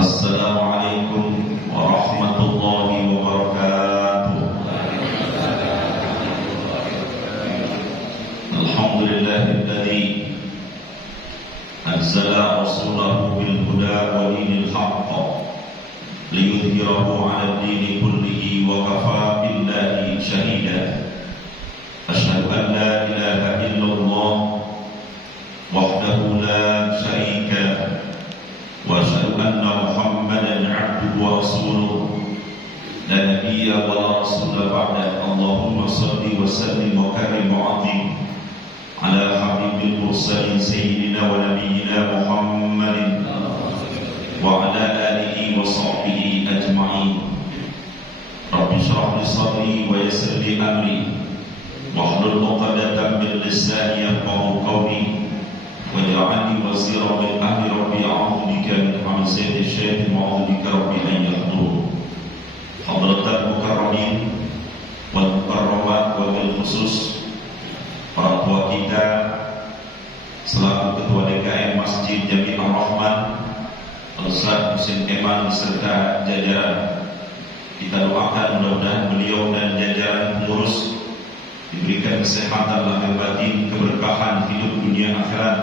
Assalamualaikum warahmatullahi wabarakatuh. Alhamdulillahilladzi anzala rasulahu bil huda wa dinil haqq liyudhhirahu 'ala ad-dini kullihi wa kafaa billahi shahida. Asyhadu an la ilaha illallah wahdahu la syarika lahu wa asyhadu anna Muhammadan 'abduhu wa rasuluh la nabiyya wa la rasula ba'da. Allahumma shalli wa sallim wa karim wa 'azim ala habibil mursalin sayyidina wa nabiyyina Muhammadin wa ala alihi wa sahbihi ajma'in. Rabbi shrah li sadri wa yassir li amri wahlul 'uqdatam min lisani yafqahu qawli waj'alni waziran min ahli rabbi a'udzu bika min hamzati syaitan wa a'udzu bika rabbi an yahdurun. Hadratul mukarramin wal mukarramat wa bil khusus para tua kita selaku ketua DKM Masjid Jami'ur Rahman, Ustaz Husin Eman serta jajaran, kita doakan mudah-mudahan beliau dan jajaran pengurus diberikan kesehatan lahir batin, keberkahan hidup dunia akhirat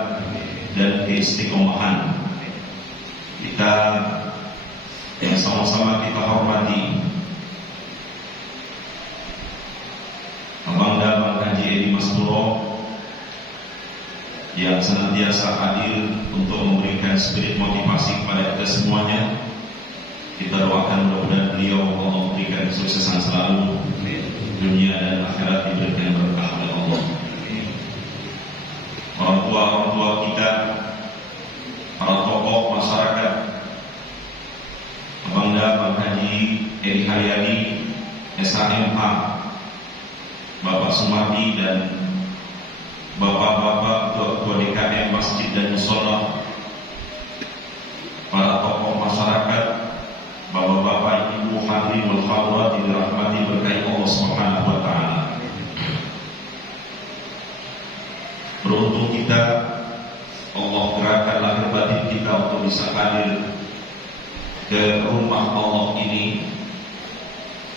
dan keistiqomahan. Kita yang sama-sama kita hormati Abang Daman Haji Edi Masmuro yang senantiasa hadir untuk memberikan spirit motivasi kepada kita semuanya. Kita doakan mudah-mudahan beliau Allah memberikan kesuksesan selalu dunia dan akhirat, diberikan berkah oleh Allah. Orang tua kita, para tokoh masyarakat, Abang Daman Haji Edi Haryadi SHMH, Bapak Sumardi dan Bapak-bapak ketua DKM Masjid dan Mushola, para tokoh masyarakat, Bapak-bapak, Ibu hadirin wal hadirat dirahmati berkahi Allah Subhanahu wa taala. Beruntung kita, Allah gerakkan lahir batin kita untuk bisa hadir ke rumah Allah ini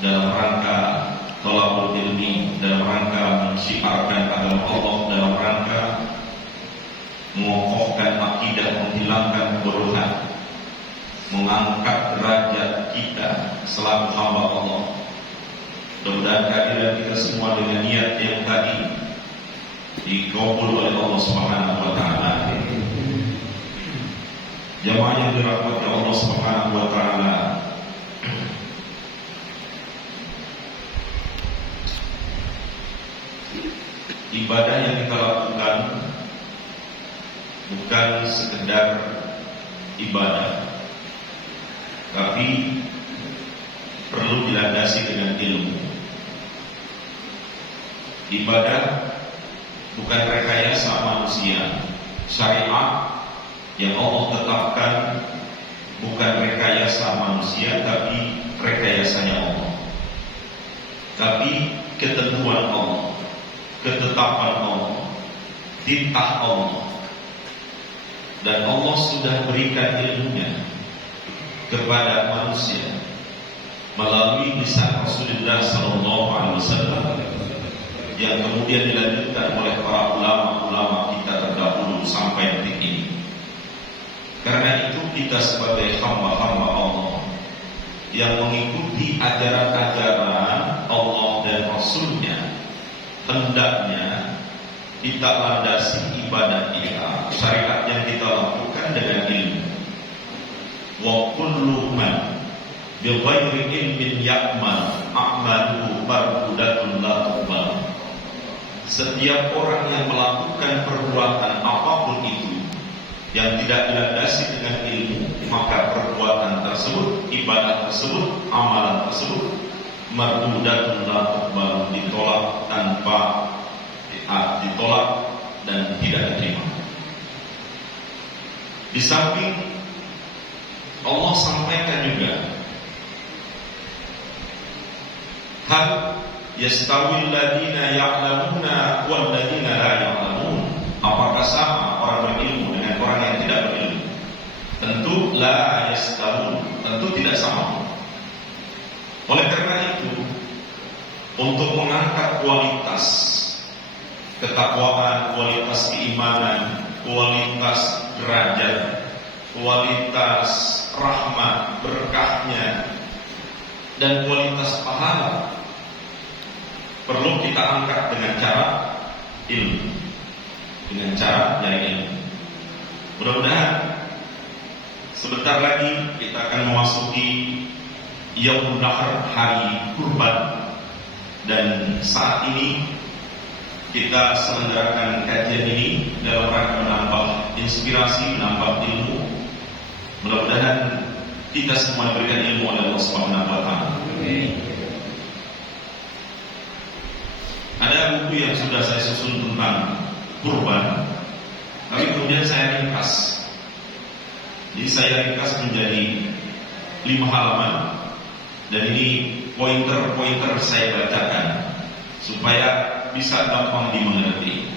dalam rangka thalabul ilmi, dalam rangka mensyiarkan agama Allah, dalam rangka mengokohkan akidah, menghilangkan kebodohan, mengangkat derajat kita selaku hamba Allah. Mudah-mudahan kehadiran kita semua dengan niat yang tadi dikabul oleh Allah Subhanahu wa taala. Jamaah yang dirahmati Allah Subhanahu wa taala, ibadah yang kita lakukan bukan sekedar ibadah, tapi perlu dilandasi dengan ilmu. Ibadah bukan rekayasa manusia. Syariat yang Allah tetapkan bukan rekayasa manusia, tapi rekayasanya Allah. Tapi ketentuan Allah, ketetapan Allah, titah Allah. Dan Allah sudah berikan ilmunya kepada manusia melalui lisan Rasulullah SAW yang kemudian dilanjutkan oleh para ulama-ulama kita terdahulu sampai detik ini. Karena itu kita sebagai hamba-hamba Allah yang mengikuti ajaran-ajaran Allah dan Rasulnya, hendaknya kita landasi ibadah kita, syariat yang kita lakukan dengan ilmu. Wa kullu man bi ghairi ilmin ya'mal a'maluhu barbudatun la tuqbal. Setiap orang yang melakukan perbuatan apapun itu yang tidak dilandasi dengan ilmu, maka perbuatan tersebut, ibadah tersebut, amalan tersebut mardudatun la tuqbal, ditolak tanpa ditolak dan tidak diterima. Di samping Allah sampaikan juga, hal yastawil ladina ya'lamuna wal ladina la ya'lamun. Apakah sama orang berilmu dengan orang yang tidak berilmu? tentu la yastawun, tentu tidak sama. Oleh karena itu, untuk mengangkat kualitas ketakwaan, kualitas keimanan, kualitas derajat, kualitas rahmat, berkahnya, dan kualitas pahala, perlu kita angkat dengan cara ilmu, dengan cara dari ilmu. Mudah-mudahan sebentar lagi kita akan memasuki Yaumul Nahr, hari kurban, dan saat ini kita selenggarakan kajian ini dalam rangka menambah inspirasi, menambah ilmu. Mudah-mudahan kita semua diberikan ilmu oleh Allah Subhanahu wa Ta'ala. Ada buku yang sudah saya susun tentang kurban, tapi kemudian saya ringkas. Jadi saya ringkas menjadi 5 halaman, dan ini pointer-pointer saya bacakan supaya bisa gampang dimengerti.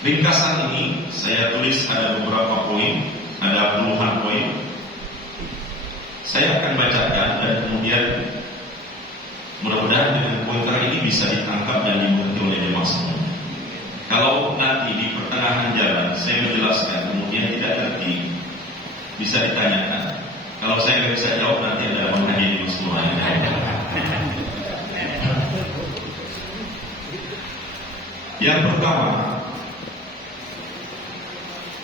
Ringkasan ini saya tulis ada beberapa poin, ada puluhan poin. Saya akan bacakan dan kemudian mudah-mudahan dengan pointer ini bisa ditangkap dan dimengerti oleh jemaah semua. Kalau nanti di pertengahan jalan saya menjelaskan kemudian tidak ngerti, bisa ditanyakan. Kalau saya nggak bisa jawab, nanti ada menghadiri di semua. Yang pertama,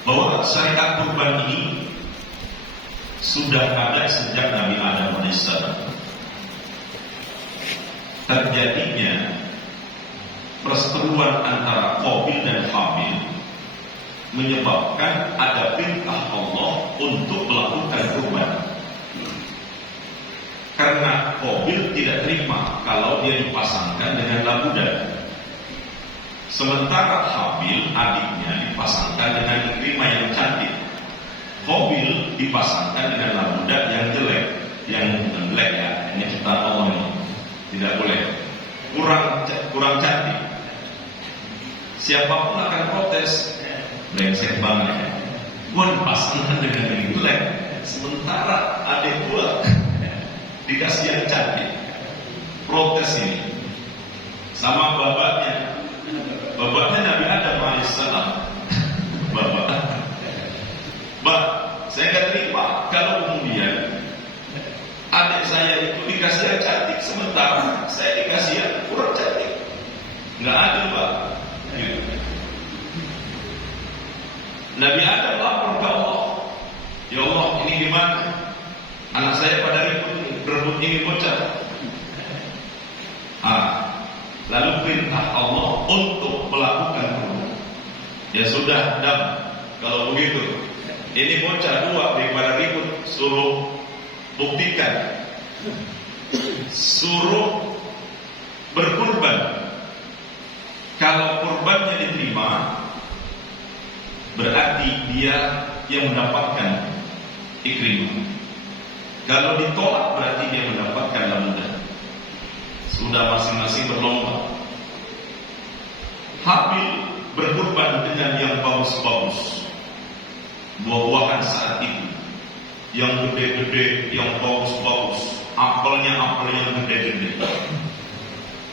bahwa syariat kurban ini sudah ada sejak Nabi Adam alaihissalam. Terjadinya perseteruan antara Qabil dan Habil menyebabkan ada perintah Allah untuk melakukan kurban. Karena Qabil tidak terima kalau dia dipasangkan dengan labudan, sementara Habil adiknya dipasangkan dengan Ikrimah yang cantik. Qabil dipasangkan dengan labudan yang jelek, yang jelek ya, ini ciptaan Allah ini, tidak boleh, kurang cantik. Siapapun akan protes, brengsek banget, gua dipasangkan dengan yang jelek, sementara adik gua dikasih yang cantik. Protes ini sama bapaknya Nabi Adam alaihissalam. Bapak, saya nggak terima kalau kemudian adik saya itu dikasih yang cantik, sementara saya dikasih yang kurang cantik. Nggak adil, Pak. Gitu. Nabi Adam lapor ke Allah, ya Allah, ini gimana? Anak saya pada berebut ini bocah. Lalu perintah Allah untuk melakukan kurban. Ya sudah, Adam, kalau begitu, ini bocah dua daripada ribut, suruh buktikan, suruh berkurban. Kalau kurbannya diterima, berarti dia yang mendapatkan Ikrimah. Kalau ditolak, berarti dia mendapatkan labudan. Sudah masing-masing berlomba. Habil berkurban dengan yang bagus-bagus, buah-buahan saat itu, yang gede-gede, yang bagus-bagus, apelnya apel yang gede-gede,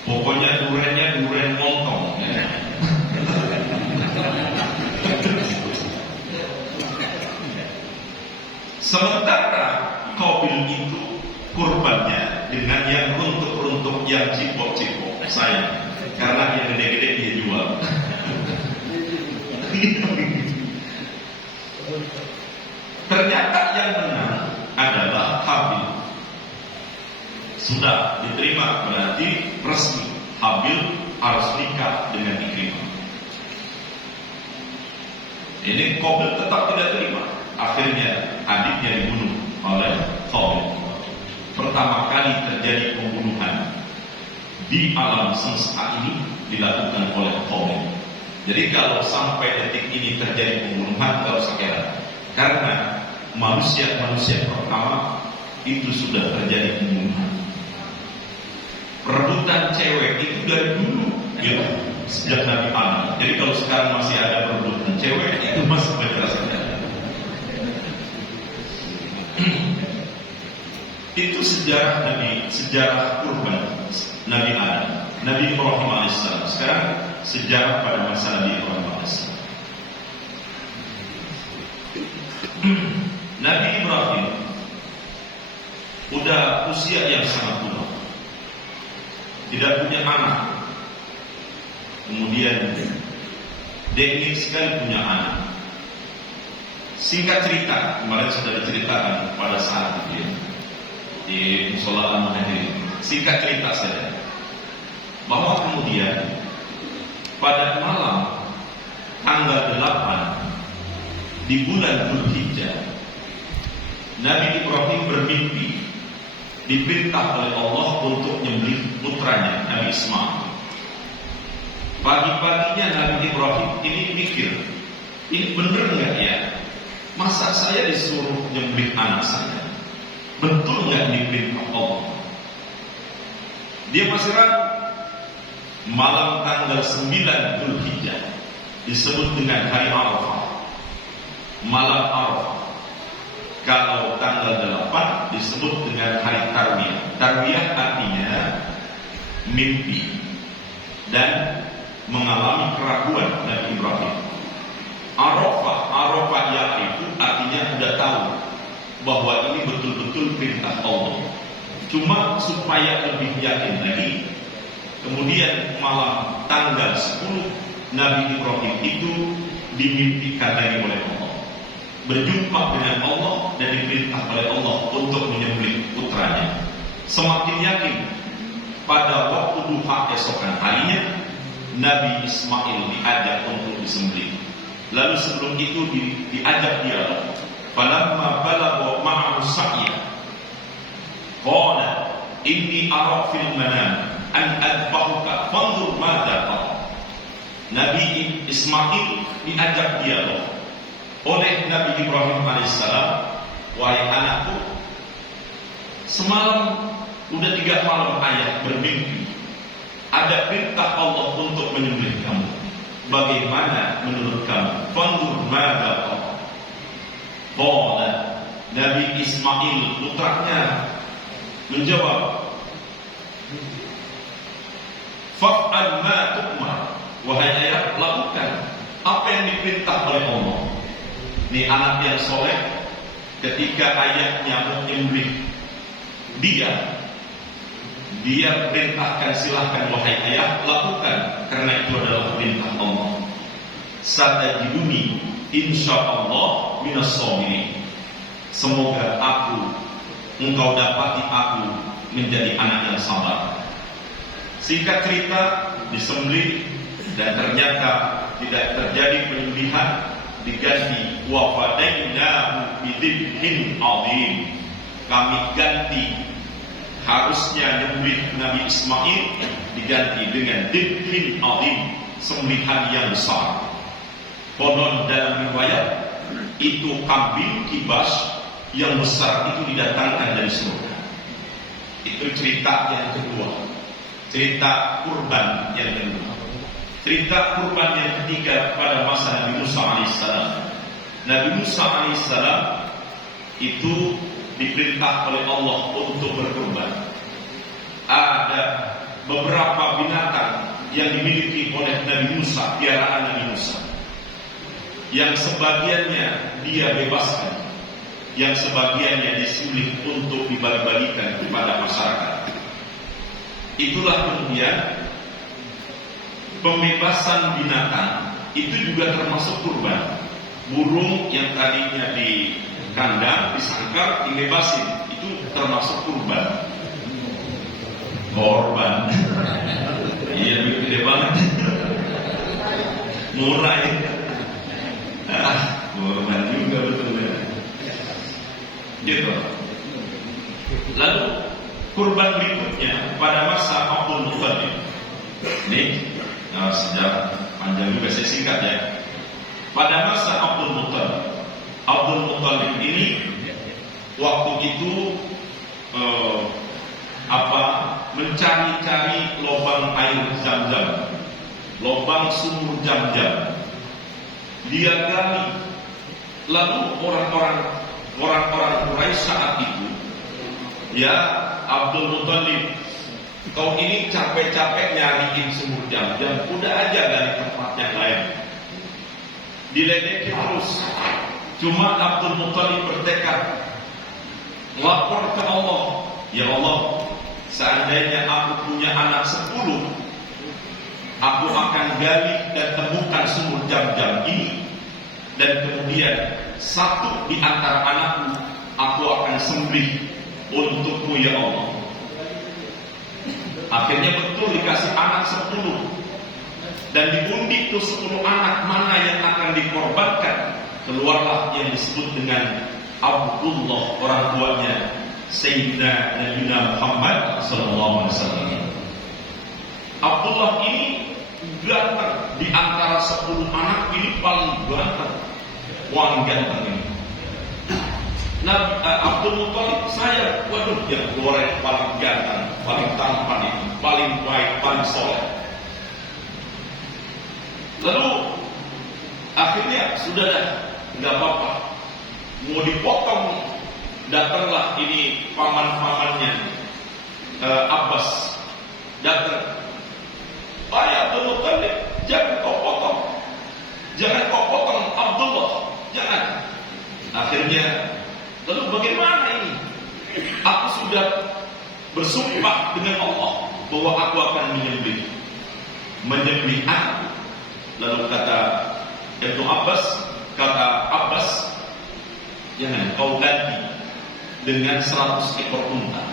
pokoknya durennya duren montong. Sementara Qabil itu kurbannya dengan yang runtuk-runtuk, yang cipok-cipok, sayang, karena yang gede-gede dia jual. Ternyata yang menang adalah Habil. Sudah diterima, berarti resmi Habil harus nikah dengan Ikrimah. Ini Qabil tetap tidak terima. Akhirnya adiknya dibunuh oleh Qabil. Pertama kali terjadi pembunuhan di alam semesta ini dilakukan oleh Qabil. Jadi kalau sampai detik ini terjadi pembunuhan, kalau sekarang, karena manusia pertama itu sudah terjadi pembunuhan. Perebutan cewek itu dari dulu, gitu, sejak Nabi Adam. Jadi kalau sekarang masih ada perebutan cewek, itu masih berasanya. Itu sejarah kurban Nabi Adam, Nabi Ibrahim alaihissalam. Sekarang sejarah pada masa Nabi Ibrahim alaihissalam. Nabi Ibrahim udah usia yang sangat tua, tidak punya anak. Kemudian dia ingin sekali punya anak. Singkat cerita, kemarin sudah diceritakan pada saat itu ya, di musola Al-Muhajirin. Singkat cerita saja, bahwa kemudian pada malam tanggal 8 di bulan Dzulhijjah, Nabi Ibrahim bermimpi diperintah oleh Allah untuk menyembelih putranya Nabi Ismail. Pagi-paginya Nabi Ibrahim ini mikir, ini bener nggak ya? Masa saya disuruh menyembelih anak saya? Betul nggak diperintah Allah? Dia masih ragu. Malam tanggal 9 Dzulhijjah disebut dengan hari Arafah, malam Arafah. Kalau tanggal 8 disebut dengan hari Tarwiyah. Tarwiyah artinya mimpi dan mengalami keraguan Nabi Ibrahim. Arafah yaitu artinya sudah tahu bahwa ini betul-betul perintah Allah. Cuma supaya lebih yakin lagi, kemudian malam tanggal 10 Nabi Ibrahim itu dimimpikan lagi oleh Allah, berjumpa dengan Allah dan diperintah oleh Allah untuk menyembelih putranya. Semakin yakin, pada waktu duha esokan harinya Nabi Ismail diajak untuk disembelih. Lalu sebelum itu diajak dialog. Falamma balagha ma'ahu sa'ya qala inni ara fil manam an adbahuka fanzur madza tara. Nabi Ismail diajak dialog oleh Nabi Ibrahim alaihissalam. Wahai anakku, semalam udah 3 malam ayah bermimpi ada perintah Allah untuk menyembelih kamu. Bagaimana menurut kamu? Fanzur madza tara. Qala, Nabi Ismail putranya menjawab, fa'al ma tu'mar. Wahai ayah, lakukan apa yang diperintah oleh Allah. Ini anak yang soleh, ketika ayahnya mau menyembelih dia perintahkan, silahkan wahai ayah, lakukan, karena itu adalah perintah Allah. Satajiduni insyaallah minas shabirin. Semoga engkau dapati aku menjadi anak yang sabar. Singkat cerita, disembelih dan ternyata tidak terjadi penyembelihan, diganti wa fadainahu bidzibhin adzim. Kami ganti, harusnya nyembelih Nabi Ismail diganti dengan dzibhin adzim, sembelihan yang besar. Konon dalam riwayat itu kambing kibas yang besar itu didatangkan dari surga. Itu cerita yang kedua. Cerita kurban yang kedua. Cerita kurban yang ketiga pada masa Nabi Musa alaihissalam. Nabi Musa alaihissalam itu diperintah oleh Allah untuk berkurban. Ada beberapa binatang yang dimiliki oleh Nabi Musa, piaraan Nabi Musa, yang sebagiannya dia bebaskan, yang sebagiannya disembelih untuk dibagi-bagikan kepada masyarakat. Itulah kemudian pembebasan binatang itu juga termasuk kurban. Burung yang tadinya di kandang, disangkar, dibebasin, itu termasuk kurban. Korban. Iya, gede banget. Murah ya. Korban juga betul ya. Gitu. Lalu kurban berikutnya pada masa Abdul Muttalib. Ini sejarah panjang juga, saya singkat ya. Pada masa Abdul Muttalib ini waktu itu mencari-cari lubang air Zam-Zam, lubang sumur Zam-Zam. Dia gali. Lalu orang-orang Quraisy saat itu Ya Abdul Muthalib, kau ini capek-capek nyariin semur jam-jam, udah aja dari tempat yang lain. Diledekin terus. Cuma Abdul Muthalib bertekad lapor ke Allah, ya Allah, seandainya aku punya anak 10, aku akan gali dan temukan sumur jam-jam ini, dan kemudian satu di antara anakku aku akan sembelih untukmu ya Allah. Akhirnya betul dikasih anak 10, dan diundi tuh 10 anak mana yang akan dikorbankan. Keluarlah yang disebut dengan Abdullah, orang tuanya Sayyidina Nabi Muhammad sallallahu alaihi wasallam. Abdullah ini ganteng, di antara 10 anak ini paling ganteng, paling ganteng ini. Nah, Abdul Muthalib saya, waduh, yang goreng paling ganteng, paling tampan itu, paling baik, paling soleh. Lalu akhirnya sudah dah, nggak apa-apa, mau dipotong. Datanglah ini paman-pamannya Abbas, datang. Ayah Abdul Muthalib, jangan kau potong, jangan kau potong Abdullah, jangan. Akhirnya, lalu bagaimana ini? Aku sudah bersumpah dengan Allah bahwa aku akan menyembelih anakku. Lalu kata Ibnu Abbas, jangan, kau ganti dengan 100 ekor unta.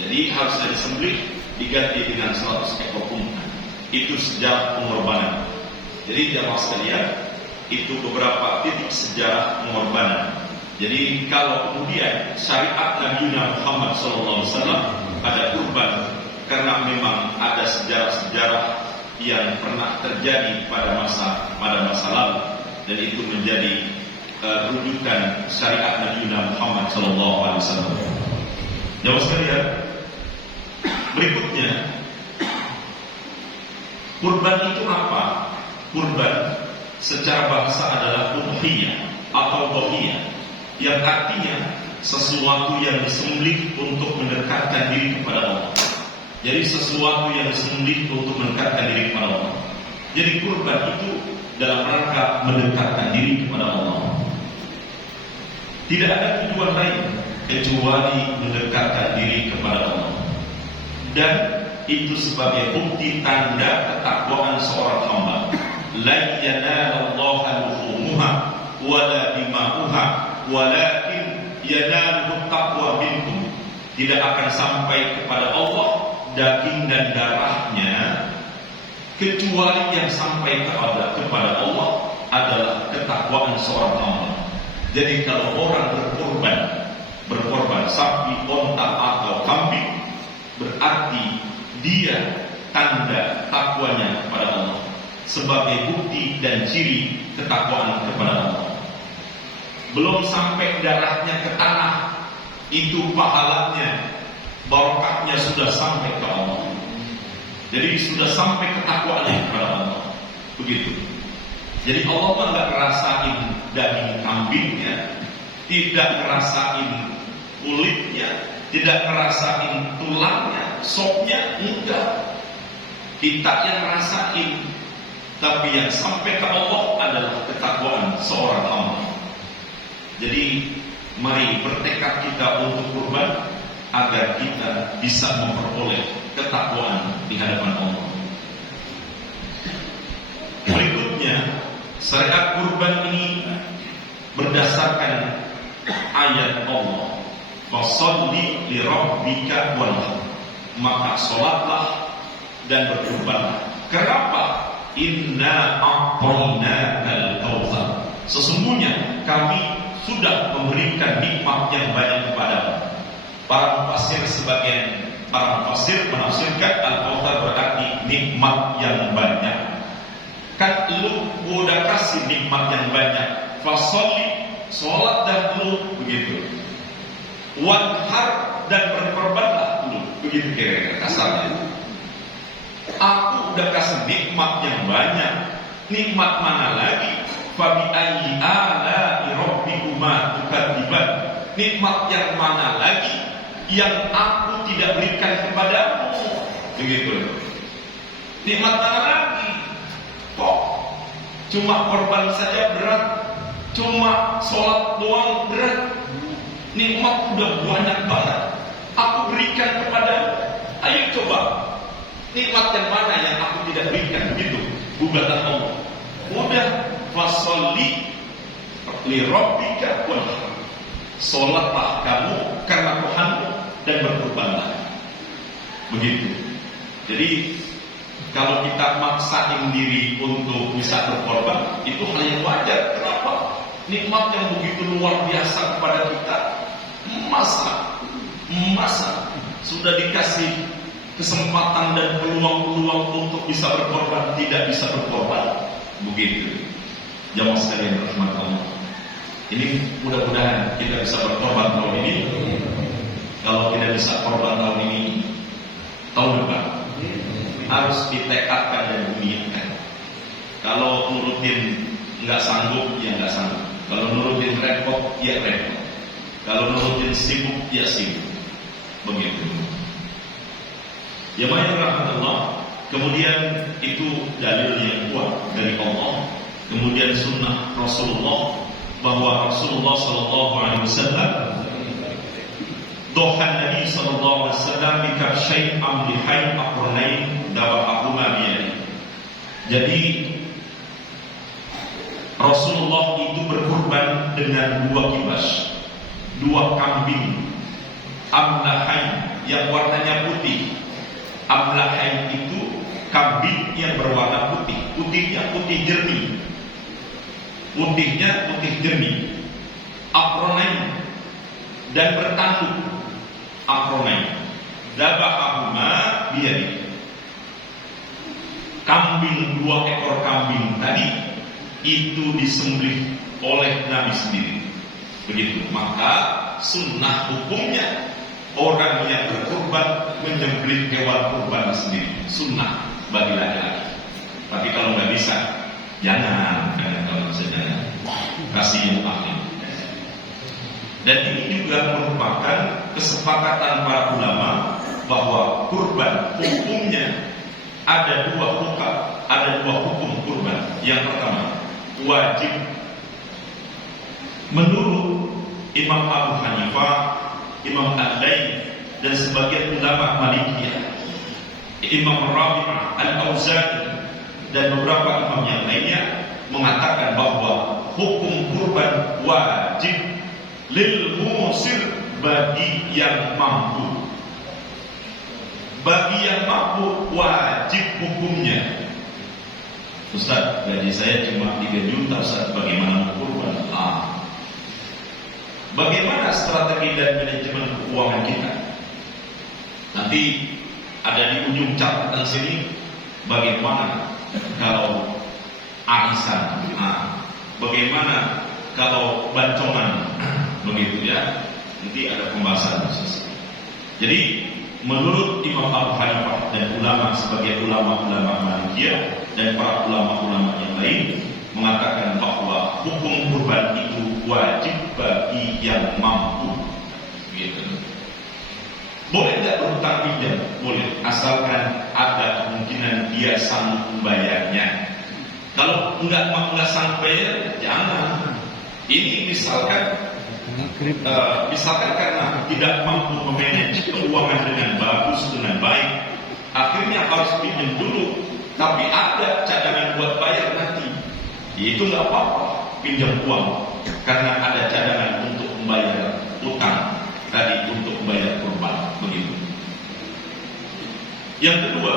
Jadi harus disembelih, diganti dengan 100 ekor unta. Itu sejarah pengorbanan. Jadi jamaah sekalian, itu beberapa titik sejarah pengorbanan. Jadi kalau kemudian syariat Nabi Muhammad SAW ada kurban, karena memang ada sejarah-sejarah yang pernah terjadi pada masa lalu, dan itu menjadi rujukan syariat Nabi Muhammad SAW. Jamaah sekalian, berikutnya, kurban itu apa? Kurban secara bahasa adalah udhiyah atau dhahiyah, yang artinya sesuatu yang disembelih untuk mendekatkan diri kepada Allah. Jadi sesuatu yang disembelih untuk mendekatkan diri kepada Allah. Jadi kurban itu dalam rangka mendekatkan diri kepada Allah. Tidak ada tujuan lain kecuali mendekatkan diri kepada Allah. Dan itu sebagai bukti tanda ketakwaan seorang hamba. La yanalallaha luhumuha wala dima'uha walakin yanaluhu taqwa minkum. Tidak akan sampai kepada Allah daging dan darahnya, kecuali yang sampai kepada Allah adalah ketakwaan seorang hamba. Jadi kalau orang berkorban sapi, onta atau kambing, berarti dia tanda takwanya kepada Allah, sebagai bukti dan ciri ketakwaan kepada Allah. Belum sampai darahnya ke tanah, itu pahalanya, barokahnya sudah sampai ke Allah. Jadi sudah sampai ketakwaannya kepada Allah. Begitu. Jadi Allah nggak ngerasain daging kambingnya, tidak ngerasain kulitnya, tidak ngerasain tulangnya, sopnya, enggak. Kita yang ngerasain, tapi yang sampai ke Allah adalah ketakwaan seorang hamba. Jadi mari bertekad kita untuk kurban agar kita bisa memperoleh ketakwaan di hadapan Allah. Berikutnya, syariat kurban ini berdasarkan ayat Allah, "Fasholli li rabbika wanhar." Maka sholatlah dan berkurbanlah. Kenapa? Inna a'tainakal kautsar. Sesungguhnya kami sudah memberikan nikmat yang banyak kepadamu. Para mufassir menafsirkan al-kautsar berarti nikmat yang banyak. Kan lu udah kasih nikmat yang banyak. Fasholli, sholat dan lu begitu. Wanhar, dan berkorbanlah lu, begitu kira-kira kasarnya. Aku udah kasih nikmat yang banyak. Nikmat mana lagi? Fabi ayyi ala'i rabbikuma tukadziban. Nikmat yang mana lagi yang aku tidak berikan kepadamu. Begitu. Nikmat mana lagi? Kok cuma korban saja berat, cuma sholat doang berat. Nikmat udah banyak banget aku berikan kepadamu. Ayo coba, nikmat yang mana yang aku tidak berikan? Gitu gugatan Allah. Udah, fasolli li rabbika wanhar. Sholatlah kamu karena Tuhanmu dan berkurbanlah. Begitu. Jadi kalau kita maksain diri untuk bisa berkorban, itu hal yang wajar. Kenapa? Nikmat yang begitu luar biasa kepada kita, masa sudah dikasih kesempatan dan peluang-peluang untuk bisa berkorban, tidak bisa berkorban. Begitu. Jamaah sekalian rahmat Allah. Ini mudah-mudahan kita bisa berkorban tahun ini. Kalau tidak bisa korban tahun ini, tahun depan harus ditekadkan dan diniatkan. Kalau nurutin nggak sanggup, ya nggak sanggup. Kalau nurutin repot, ya repot. Kalau nurutin sibuk, ya sibuk. Begitu. Ya rahmatullah. Kemudian itu dalil yang kuat dari Allah. Kemudian sunnah Rasulullah, bahwa Rasulullah Sallallahu Alaihi Wasallam dohan Nabi Sallallahu Alaihi Wasallam bikabshain amlihain aqranain dabahahuma biyadi. Jadi Rasulullah itu berkurban dengan 2 kibas, 2 kambing amlahain yang warnanya putih. Amlahain itu kambing yang berwarna putih, putihnya putih jernih, putihnya putih jernih. Aqranain, dan bertanduk. Aqranain dabahahuma biyadi. Kambing, 2 ekor kambing tadi itu disembelih oleh Nabi sendiri. Begitu. Maka sunnah hukumnya orang yang berkurban menyembelih hewan kurban sendiri. Sunnah bagi laki-laki. Tapi kalau nggak bisa, jangan. Kalau bisa jangan. Kasih yang ahli. Dan ini juga merupakan kesepakatan para ulama bahwa kurban hukumnya ada 2 hukum, ada 2 hukum kurban. Yang pertama, wajib menurut Imam Abu Hanifah, Imam Al-Layth, dan sebagian ulama Malikiyah, Imam Rabi'ah Al-Auza'i, dan beberapa imam yang lainnya mengatakan bahwa hukum kurban wajib lil musir, bagi yang mampu. Bagi yang mampu wajib hukumnya. Ustaz, gaji saya cuma 3 juta, Ustaz, bagaimana kurban? Bagaimana strategi dan manajemen keuangan kita? Nanti ada di ujung catatan sini, bagaimana kalau arisan, bagaimana kalau bancongan, begitu ya. Nanti ada pembahasan khusus. Jadi menurut Imam Abu Hanifah dan ulama sebagai ulama-ulama Malikiyah dan para ulama-ulama yang lain mengatakan bahwa hukum kurban itu wajib bagi yang mampu. Gitu. Boleh tidak berhutang pinjam? Boleh, asalkan ada kemungkinan dia sanggup membayarnya. Kalau nggak sanggup bayar, jangan. Ini misalkan karena tidak mampu memanage keuangan dengan bagus, dengan baik, akhirnya harus pinjam dulu. Tapi ada cadangan buat bayar nanti. Itu nggak apa-apa, pinjam uang, karena ada cadangan untuk membayar utang tadi, untuk membayar kurban. Begitu. Yang kedua,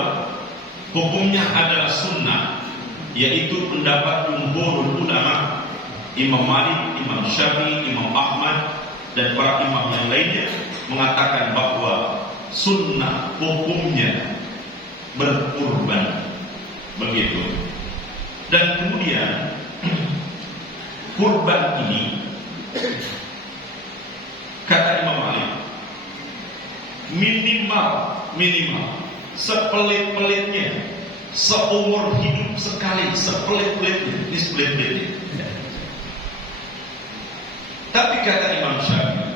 hukumnya adalah sunnah, yaitu pendapat jumhurul ulama, Imam Malik, Imam Syafi'i, Imam Ahmad, dan para imam yang lainnya mengatakan bahwa sunnah hukumnya berkurban. Begitu. Dan kemudian kurban ini, kata Imam Malik, minimal sepelit-pelitnya, seumur hidup sekali, sepelit-pelitnya, ini sepelit-pelitnya. Tapi kata Imam Syafi'i,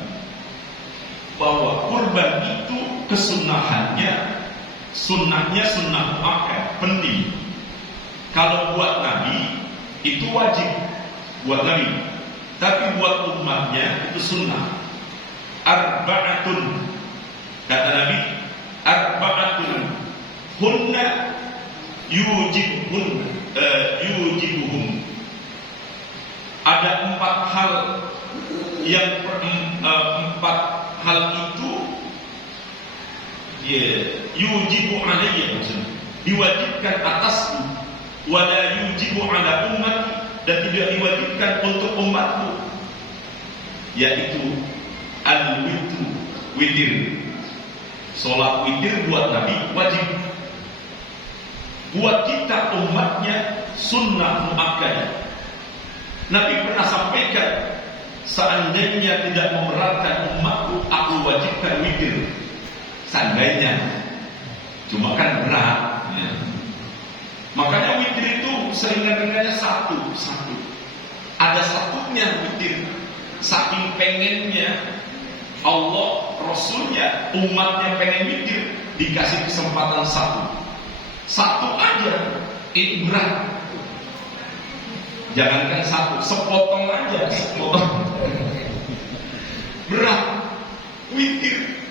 bahwa kurban itu kesunahannya, sunnahnya sunnah muakkad, penting. Kalau buat Nabi itu wajib buat Nabi, tapi buat umatnya itu sunnah. Arba'atun, kata Nabi, arba'atun hunna yujibuhum. Ada 4 hal yang 4 hal itu yujibu alayya, maksudnya diwajibkan atasku, wala yujibu ala umat, dan tidak diwajibkan untuk umatku, yaitu al-witru, witir. Sholat witir buat Nabi wajib, buat kita umatnya sunnah muakkadah. Nabi pernah sampaikan, seandainya tidak memberatkan umatku, aku wajibkan witir. Seandainya, cuma kan berat ya. Makanya witir itu seringan-ringannya satu. Ada satunya witir. Saking pengennya Allah, Rasulnya, umatnya pengen witir, dikasih kesempatan satu aja, itu berat. Jangankan satu, sepotong aja, berat. Witir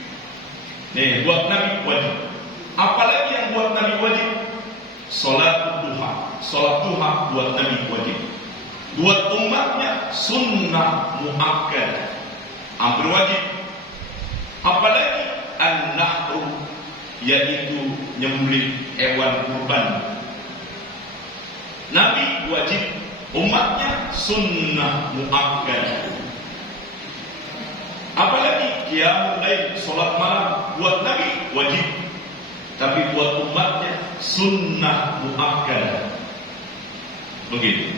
nih buat Nabi wajib. Apalagi yang buat Nabi wajib? Sholat duha buat Nabi wajib. Buat umatnya sunnah muakkadah, hampir wajib. Apalagi an-nahru, yaitu nyembelih hewan kurban. Nabi wajib, umatnya sunnah muakkadah. Apalagi qiyamul lail, salat malam, buat Nabi wajib, tapi buat umatnya sunnah muakkadah. Begitu.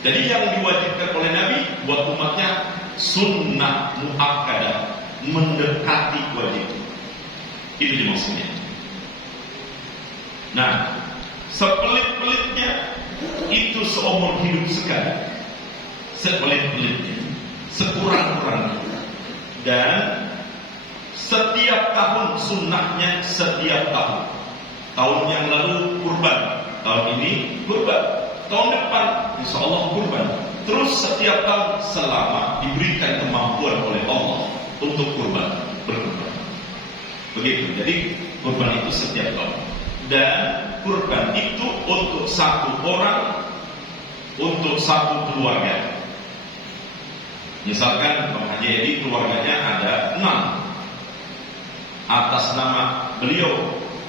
Jadi yang diwajibkan oleh Nabi buat umatnya sunnah muakkadah, mendekati wajib. Itu dimaksudnya. Nah, sepelit-pelitnya itu seumur hidup sekali, sepelit-pelitnya, sekurang-kurangnya. Dan setiap tahun sunnahnya, setiap tahun. Tahun yang lalu kurban, tahun ini kurban, tahun depan insya Allah kurban. Terus setiap tahun selama diberikan kemampuan oleh Allah untuk kurban, berkurban. Begitu. Jadi kurban itu setiap tahun. Dan kurban itu untuk satu orang, untuk satu keluarga. Misalkan Bang Haji Edi keluarganya ada 6 atas nama beliau,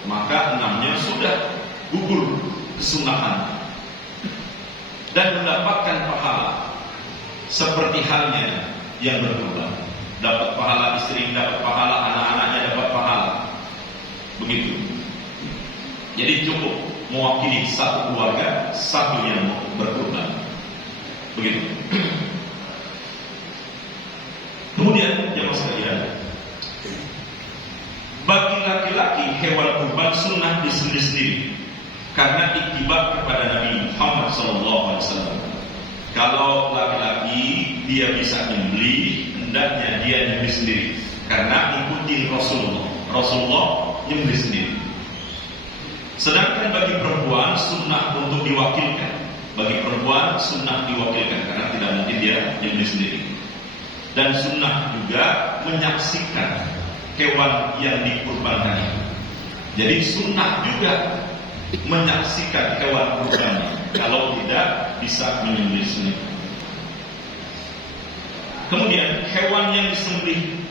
maka 6-nya sudah gugur kesunahan dan mendapatkan pahala seperti halnya yang berkurban. Dapat pahala istri, dapat pahala anak-anaknya, dapat pahala. Begitu. Jadi cukup mewakili satu keluarga, satu yang berkurban. Begitu. Kemudian jemaah sekalian, bagi laki-laki hewan kurban sunnah disembelih sendiri karena ittiba kepada Nabi Muhammad SAW. Kalau laki-laki dia bisa menyembelih, hendaknya dia menyembelih sendiri karena mengikuti Rasulullah. Rasulullah menyembelih sendiri. Sedangkan bagi perempuan sunnah untuk diwakilkan. Bagi perempuan sunnah diwakilkan karena tidak mungkin dia menyembelih sendiri. Dan sunnah juga menyaksikan hewan yang dikurbankan. Jadi sunnah juga menyaksikan hewan kurbannya. Kalau tidak bisa menyembelih sendiri. Kemudian hewan yang disembelih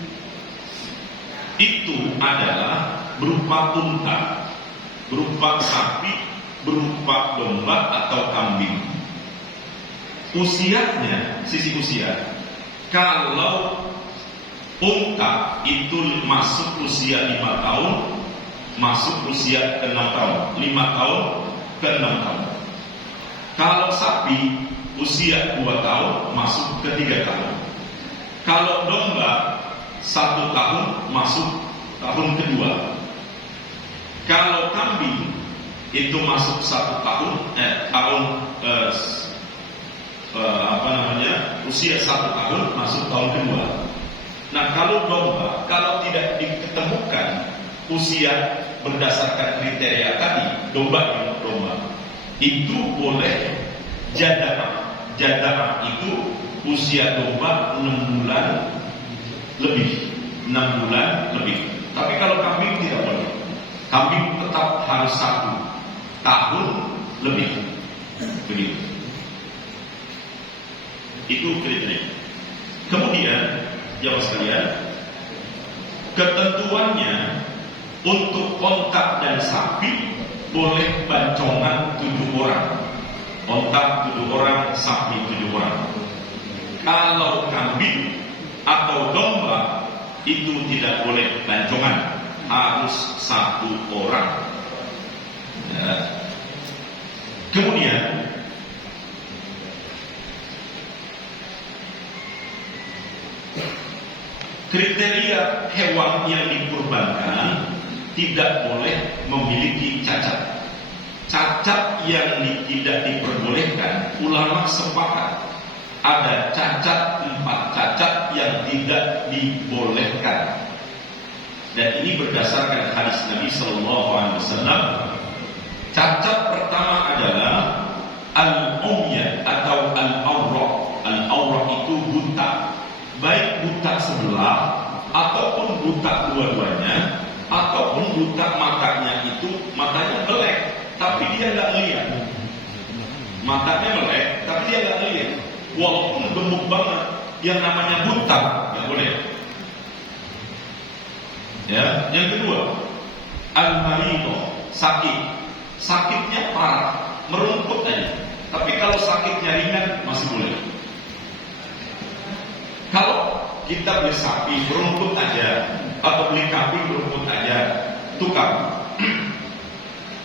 itu adalah berupa unta, berupa sapi, berupa domba atau kambing. Usianya, sisi usia, kalau unta itu masuk usia 5 tahun, masuk usia ke 6 tahun, 5 tahun ke 6 tahun. Kalau sapi usia 2 tahun, masuk ke 3 tahun. Kalau domba 1 tahun, masuk tahun kedua. Kalau kambing itu masuk 1 tahun, usia 1 tahun, masuk tahun kedua. Nah kalau domba, kalau usia berdasarkan kriteria tadi, domba itu boleh jadaah. Jadaah itu usia domba 6 bulan lebih. Tapi kalau kambing tidak boleh. Kambing tetap harus 1 tahun lebih. Begitu. Itu kriteria. Kemudian, jawab sekalian, ketentuannya untuk onta dan sapi boleh bancongan 7 orang. Onta 7 orang, sapi 7 orang. Kalau kambing atau domba itu tidak boleh bancongan, harus 1 orang. Ya. Kemudian kriteria hewan yang dikurbankan tidak boleh memiliki cacat. Cacat yang tidak diperbolehkan, ulama sepakat ada cacat 4 cacat yang tidak dibolehkan. Dan ini berdasarkan hadis Nabi Sallallahu Alaihi Wasallam. Cacat pertama adalah al-umya atau al-awra. Al-awra itu buta, baik buta sebelah ataupun buta dua-duanya, ataupun buta matanya melek, tapi dia nggak lihat. Matanya melek, tapi dia nggak lihat. Walaupun gemuk banget, yang namanya buta nggak boleh. Ya, yang kedua, al-maridoh, sakit. Sakitnya parah, merumput aja. Tapi kalau sakitnya ringan masih boleh. Kalau kita beli sapi berumput aja, atau beli kambing berumput aja, tukar.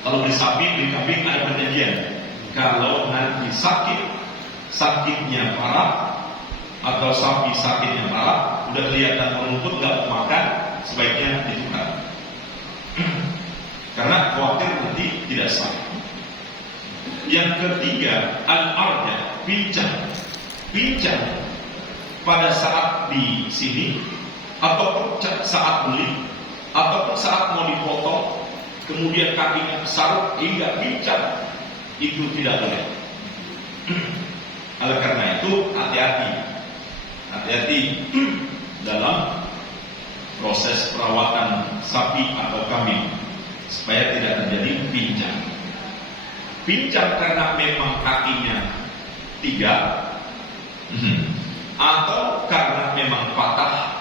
Kalau beli sapi, beli kambing ada perjanjian. Kalau nanti sakitnya parah, atau sapi sakitnya parah, udah kelihatan merumput nggak makan, sebaiknya ditukar. Karena khawatir nanti tidak sah. Yang ketiga, al-arja, pincang. Pincang pada saat di sini, ataupun saat beli, ataupun saat mau dipotong, kemudian kakinya kesarut hingga pincang, itu tidak boleh. Oleh karena itu, hati-hati dalam proses perawatan sapi atau kambing, supaya tidak terjadi pincang. Pincang karena memang kakinya 3, atau karena memang patah,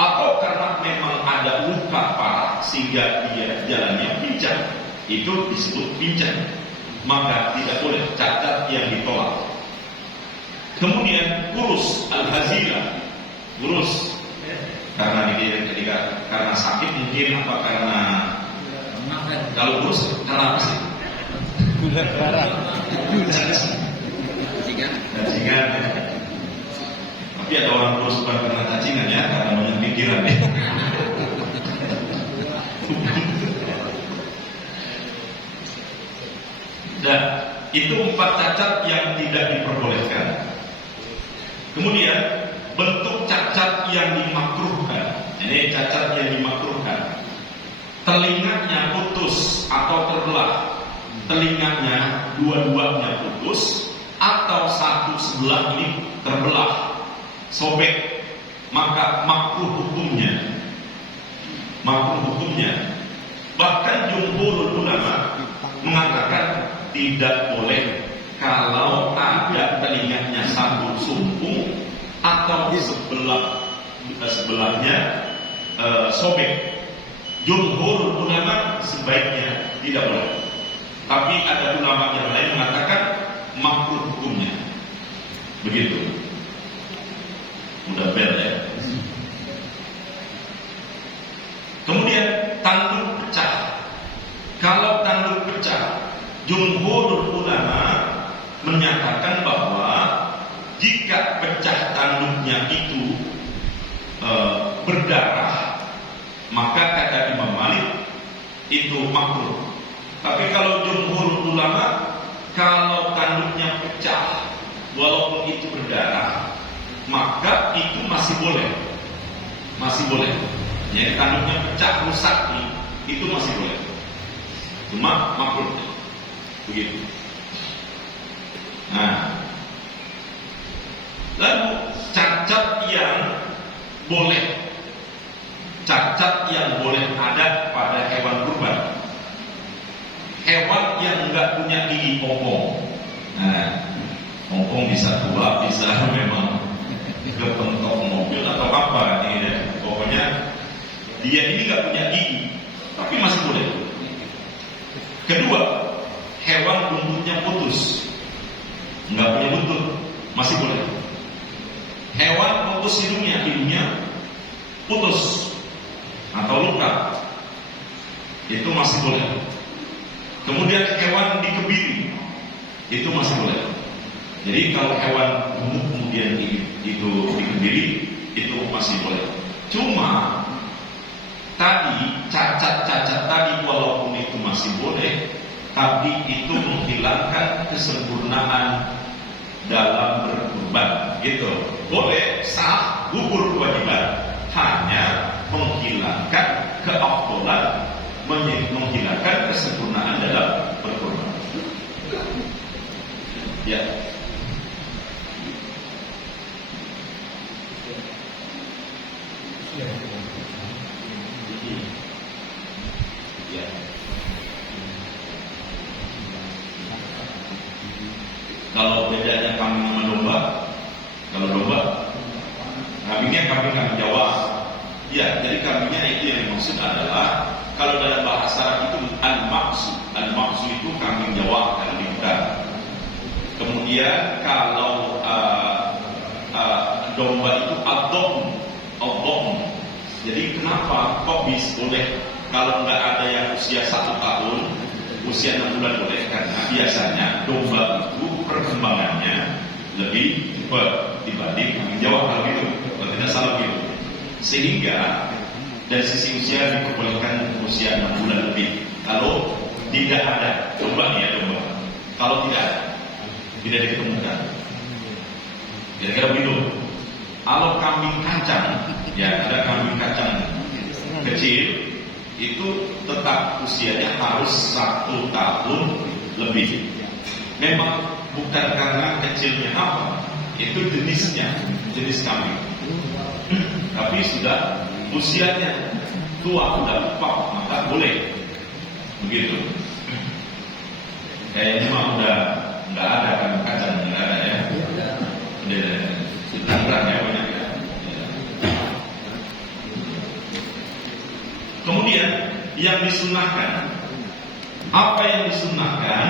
atau karena memang ada luka parah sehingga dia jalannya pincang, itu disebut pincang. Maka tidak boleh, cacat yang ditolak. Kemudian kurus, al-hazila, kurus karena karena sakit mungkin, apa karena kalau kurus karena apa sih? Gula darah. Cacingan. Tapi ada orang kurus bukan karena cacingan ya, karena banyak pikiran ya. Dan itu 4 cacat yang tidak diperbolehkan. Kemudian bentuk cacat yang dimakruhkan. Ini cacat yang dimakruhkan. Telinganya putus atau terbelah. Telinganya dua-duanya putus, atau satu sebelah ini terbelah, sobek, maka makruh hukumnya. Bahkan jumhur ulama mengatakan tidak boleh kalau ada telinganya satu sumpung atau sebelahnya sobek. Jumhur ulama sebaiknya tidak boleh. Tapi ada ulama yang lain mengatakan makruh hukumnya. Begitu. Mudah bel ya. Kemudian tanduk pecah. Kalau tanduk pecah, jumhur ulama menyatakan bahwa jika pecah tanduknya itu berdarah, maka kata Imam Malik itu makruh. Tapi kalau jumhur ulama, kalau tanduknya pecah walaupun itu berdarah, maka itu masih boleh. Jadi tanduknya pecah, rusak nih, itu masih boleh. Cuma makruh begitu. Nah, lalu cacat yang boleh ada pada hewan kurban, hewan yang enggak punya gigi pompong. Nah, pompong bisa tua, bisa memang kepentok mobil atau apa nih ya. Pokoknya dia ini enggak punya gigi, tapi masih boleh. Kedua, hewan buntutnya putus, enggak punya buntut, masih boleh. Hewan putus hidungnya putus atau luka, itu masih boleh. Kemudian hewan dikebiri, itu masih boleh. Jadi kalau hewan gemuk kemudian itu dikebiri, itu masih boleh. Cuma tadi cacat-cacat tadi walaupun itu masih boleh, tapi itu menghilangkan kesempurnaan dalam berkurban, gitu. Boleh sah, gugur kewajiban, hanya menghilangkan keafdalan, menghilangkan kesempurnaan dalam berkurban. Ya. Ya. Kalau bedanya kambing sama domba, kalau domba, kambingnya kambing Jawa. Ya, jadi kambingnya itu yang dimaksud adalah kalau dalam bahasa itu al-maqsu itu kambing Jawa kalau dibuka. Kemudian kalau domba itu ad-dha'n. Jadi kenapa kok bisa boleh kalau nggak ada yang usia 1 tahun, usia 6 bulan boleh? Karena biasanya domba itu perkembangannya lebih cepat dibanding kambing Jawa kalau gitu, kalau tidak salah gitu. Sehingga dari sisi usia diperbolehkan usia 6 bulan lebih. Kalau tidak ada domba nih ya domba, kalau tidak ditemukan, kira-kira begitu. Kalau kambing kacang, ya ada kambing kacang kecil, itu tetap usianya harus 1 tahun lebih. Memang bukan karena kecilnya apa, itu jenis kambing. Tapi sudah usianya tua, sudah lupa, maka boleh begitu. Kayaknya mah udah nggak ada kan kacang, nggak ada ya. Sudah ya banyak ya. Kemudian yang disunahkan, apa yang disunahkan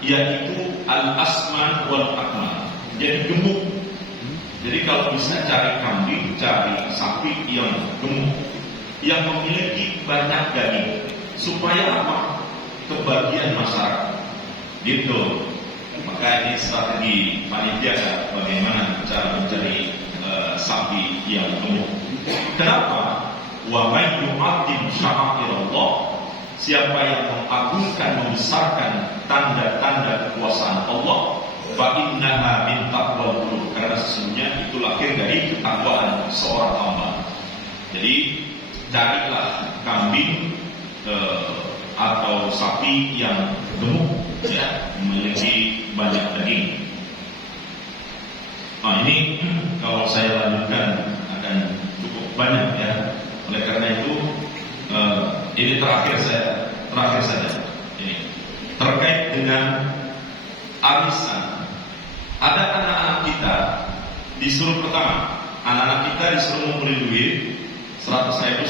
yaitu al-asman wal akmal, jadi gemuk. Jadi kalau bisa cari kambing, cari sapi yang gemuk, yang memiliki banyak daging, supaya apa? Kebagian masyarakat. Gitu. Maka ini strategi panitia bagaimana cara mencari sapi yang gemuk. Kenapa? Wa may yu'azzim sya'airallah, siapa yang mengagungkan, membesarkan tanda-tanda kekuasaan Allah, fa innaha min taqwal qulub, karena sesungguhnya itu lahir dari ketakwaan seorang hamba. Jadi carilah kambing atau sapi yang gemuk, ya, memiliki banyak daging. Nah ini kalau saya lanjutkan akan cukup banyak ya. Oleh karena itu ini terakhir saja ini terkait dengan arisan. Ada anak-anak kita disuruh pertama, anak-anak kita disuruh ngumpulin duit 100.000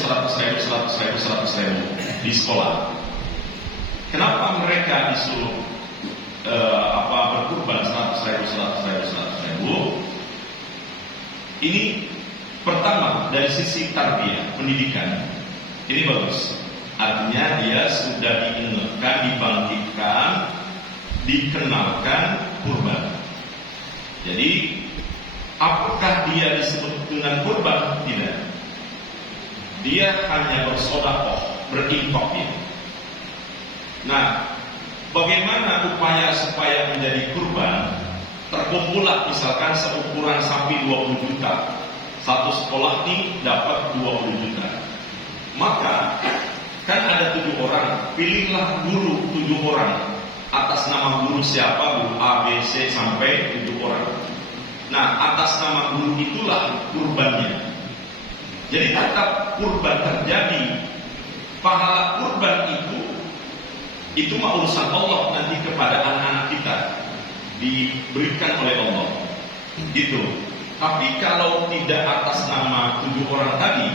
di sekolah. Kenapa mereka disuruh berkurban 100.000? Ini pertama dari sisi tarbiyah, pendidikan, ini bagus. Artinya dia sudah diingatkan, dibangkitkan, dikenalkan kurban. Jadi apakah dia disebut dengan kurban? Tidak. Dia hanya bersedekah, berinfak dia. Nah, bagaimana upaya supaya menjadi kurban? Terkumpullah misalkan seukuran sapi 20 juta. Satu sekolah ini dapat 20 juta. Maka kan ada 7 orang, pilihlah guru 7 orang. Atas nama guru siapa? Guru A, B, C sampai 7 orang. Nah, atas nama guru itulah kurbannya. Jadi tetap kurban terjadi. Pahala kurban itu mah urusan Allah nanti kepada anak-anak kita, diberikan oleh Allah. Gitu. Tapi kalau tidak atas nama 7 orang tadi,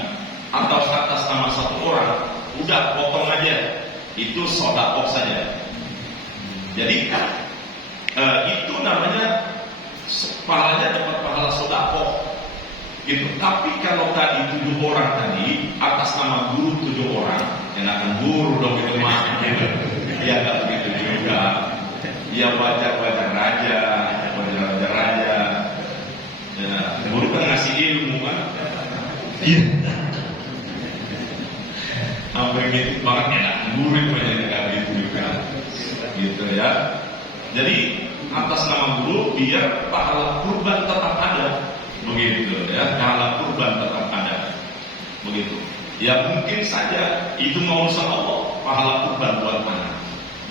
atau atas nama 1 orang, udah potong aja. Itu sedekah saja. Jadi itu namanya pahalanya dapat pahala sedekah. Gitu. Tapi kalau tadi 7 orang tadi atas nama guru 7 orang, enakan guru dong itu mah. Ya nggak begitu juga. Ya wajar raja. Ya, guru kan ngasih ilmu kan. Iya. Sampai gitu banget enak guru itu banyak kayak gitu juga. Gitu ya. Jadi atas nama guru biar pahala kurban tetap ada. Begitu ya, pahala kurban tetap ada. Begitu. Ya mungkin saja itu mau urusan Allah, pahala kurban buat anak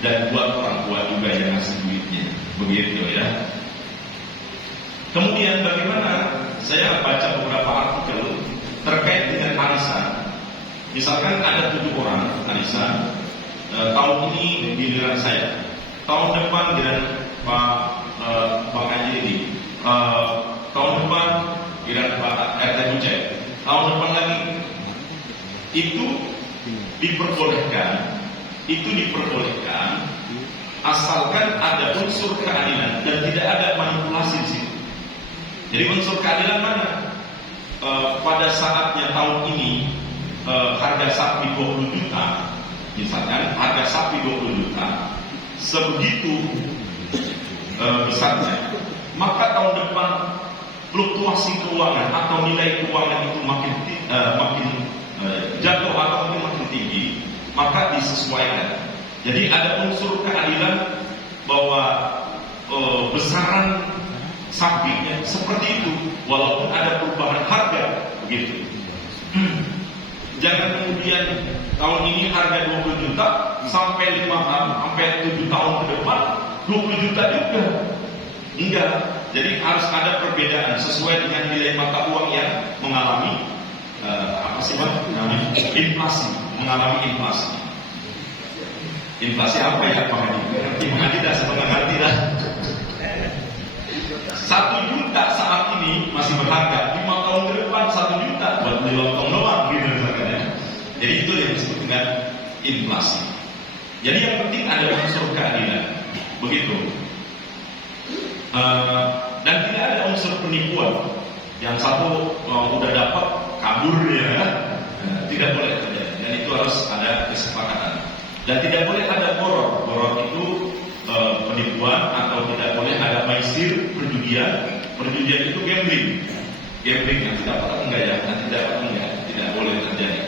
dan buat orang tua juga yang ngasih duitnya. Begitu ya. Kemudian bagaimana? Saya baca beberapa artikel terkait dengan arisan. Misalkan ada 7 orang arisan, tahun ini giliran saya, tahun depan giliran Pak Haji ini, tahun depan giliran Pak RT Bucet, tahun depan lagi. Itu diperbolehkan asalkan ada unsur keadilan dan tidak ada manipulasi di situ. Jadi unsur keadilan mana? Pada saatnya tahun ini harga sapi 20 juta, misalkan harga sapi 20 juta, sebegitu besarnya, maka tahun depan fluktuasi keuangan atau nilai keuangan itu makin jatuh atau mungkin makin tinggi, maka disesuaikan. Jadi ada unsur keadilan bahwa besaran sapinya seperti itu, walaupun ada perubahan harga, begitu. Jangan kemudian tahun ini harga 20 juta sampai 7 tahun ke depan 20 juta juga. Enggak. Jadi harus ada perbedaan sesuai dengan nilai mata uang yang mengalami inflasi, mengalami inflasi. Inflasi apa ya Pak Haji? Gimana tidak sebenarnya ngerti dah. 1 juta saat ini masih berharga, 5 tahun ke depan 1 juta buat beli lontong doang gitu misalkan ya. Jadi itu yang disebut dengan inflasi. Jadi yang penting ada unsur keadilan, begitu. Dan tidak ada unsur penipuan. Yang satu udah dapat kabur ya, tidak boleh terjadi. Dan itu harus ada kesepakatan. Dan tidak boleh ada borok. Borok itu penipuan atau tidak boleh ada maisir, perjudian. Perjudian itu gambling. Gambling yang tidak dapat enggak ya, yang tidak dapat enggak, tidak boleh terjadi.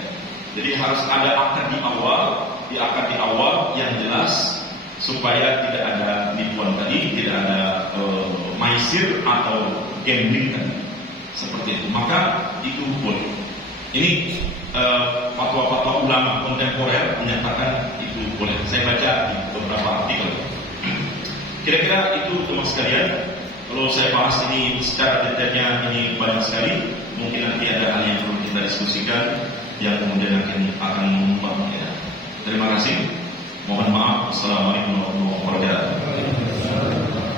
Jadi harus ada akad di awal yang jelas supaya tidak ada penipuan tadi, tidak ada maisir atau gambling tadi. Seperti itu. Maka itu boleh. Ini fatwa-fatwa ulama kontemporer menyatakan itu boleh. Saya baca di beberapa artikel. Kira-kira itu teman sekalian. Kalau saya bahas ini secara detailnya ini banyak sekali. Mungkin nanti ada hal yang perlu kita diskusikan yang kemudian akan mengubahnya. Terima kasih. Mohon maaf. Assalamualaikum warahmatullahi wabarakatuh.